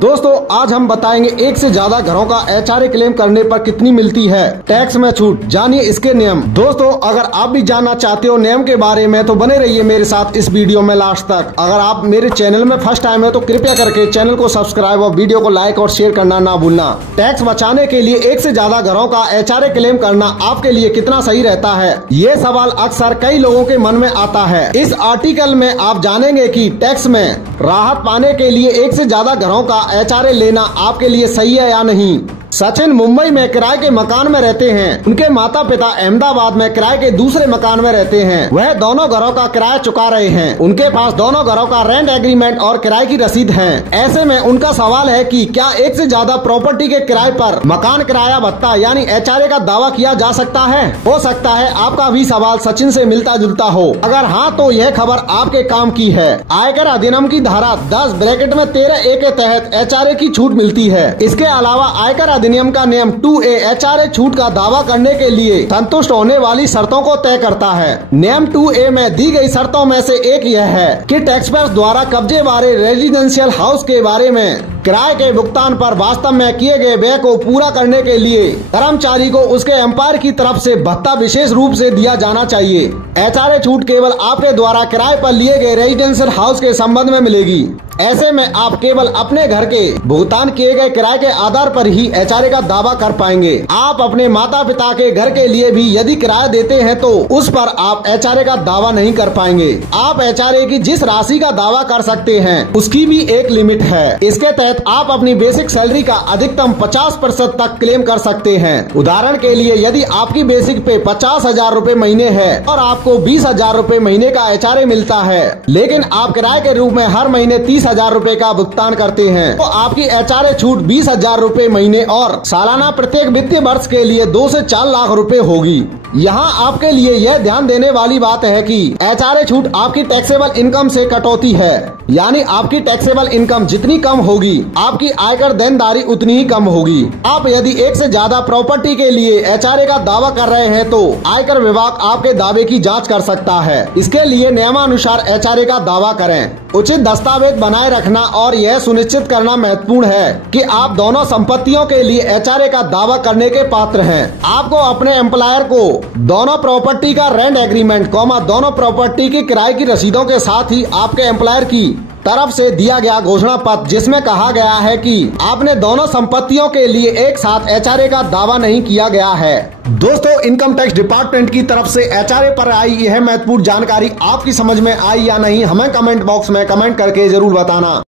दोस्तों आज हम बताएंगे एक से ज्यादा घरों का एचआरए क्लेम करने पर कितनी मिलती है टैक्स में छूट। जानिए इसके नियम। दोस्तों अगर आप भी जानना चाहते हो नियम के बारे में तो बने रहिए मेरे साथ इस वीडियो में लास्ट तक। अगर आप मेरे चैनल में फर्स्ट टाइम है तो कृपया करके चैनल को सब्सक्राइब और वीडियो को लाइक और शेयर करना ना भूलना। टैक्स बचाने के लिए एक से ज्यादा घरों का एचआरए क्लेम करना आपके लिए कितना सही रहता है, ये सवाल अक्सर कई लोगों के मन में आता है। इस आर्टिकल में आप जानेंगे कि टैक्स में राहत पाने के लिए एक से ज्यादा घरों का एचआरए लेना आपके लिए सही है या नहीं। सचिन मुंबई में किराए के मकान में रहते हैं। उनके माता पिता अहमदाबाद में किराए के दूसरे मकान में रहते हैं। वह दोनों घरों का किराया चुका रहे हैं। उनके पास दोनों घरों का रेंट एग्रीमेंट और किराए की रसीद है। ऐसे में उनका सवाल है कि क्या एक से ज्यादा प्रॉपर्टी के किराए पर मकान किराया भत्ता यानी एचआरए का दावा किया जा सकता है। हो सकता है आपका भी सवाल सचिन से मिलता जुलता हो। अगर हाँ तो यह खबर आपके काम की है। आयकर अधिनियम की धारा 10 ब्रैकेट में 13A के तहत एचआरए की छूट मिलती है। इसके अलावा आयकर अधिनियम का नियम 2A एचआरए छूट का दावा करने के लिए संतुष्ट होने वाली शर्तों को तय करता है। नियम 2A में दी गई शर्तों में से एक यह है कि टैक्सपेयर्स द्वारा कब्जे वाले रेजिडेंशियल हाउस के बारे में किराए के भुगतान पर वास्तव में किए गए व्यय को पूरा करने के लिए कर्मचारी को उसके एम्पायर की तरफ से भत्ता विशेष रूप से दिया जाना चाहिए। एचआरए छूट केवल आपके द्वारा किराए पर लिए गए रेजिडेंशियल हाउस के संबंध में मिलेगी। ऐसे में आप केवल अपने घर के भुगतान किए गए किराए के आधार पर ही एचआरए का दावा कर पाएंगे। आप अपने माता पिता के घर के लिए भी यदि किराया देते हैं तो उस पर आप एचआरए का दावा नहीं कर पाएंगे। आप एचआरए की जिस राशि का दावा कर सकते हैं उसकी भी एक लिमिट है। इसके तहत आप अपनी बेसिक सैलरी का अधिकतम 50% तक क्लेम कर सकते हैं। उदाहरण के लिए यदि आपकी बेसिक पे 50,000 रूपए महीने है और आपको 20,000 रूपए महीने का एचआरए मिलता है, लेकिन आप किराए के रूप में हर महीने 30,000 रूपए का भुगतान करते हैं, तो आपकी एचआरए छूट 20,000 रूपए महीने और सालाना प्रत्येक वित्तीय वर्ष के लिए 2 से 4 लाख रूपए होगी। यहाँ आपके लिए यह ध्यान देने वाली बात है कि एचआरए छूट आपकी टैक्सेबल इनकम से कटौती है, यानी आपकी टैक्सेबल इनकम जितनी कम होगी आपकी आयकर देनदारी उतनी ही कम होगी। आप यदि एक से ज्यादा प्रॉपर्टी के लिए एचआरए का दावा कर रहे हैं तो आयकर विभाग आपके दावे की जांच कर सकता है। इसके लिए नियमानुसार एचआरए का दावा करें। उचित दस्तावेज बनाए रखना और यह सुनिश्चित करना महत्वपूर्ण है कि आप दोनों संपत्तियों के लिए एचआरए का दावा करने के पात्र हैं। आपको अपने एम्प्लॉयर को दोनों प्रॉपर्टी का रेंट एग्रीमेंट दोनों प्रॉपर्टी की किराए की रसीदों के साथ ही आपके एम्प्लॉयर की तरफ से दिया गया घोषणा पत्र जिसमें कहा गया है कि आपने दोनों संपत्तियों के लिए एक साथ एचआरए का दावा नहीं किया गया है। दोस्तों इनकम टैक्स डिपार्टमेंट की तरफ से एचआरए पर आई यह महत्वपूर्ण जानकारी आपकी समझ में आई या नहीं, हमें कमेंट बॉक्स में कमेंट करके जरूर बताना।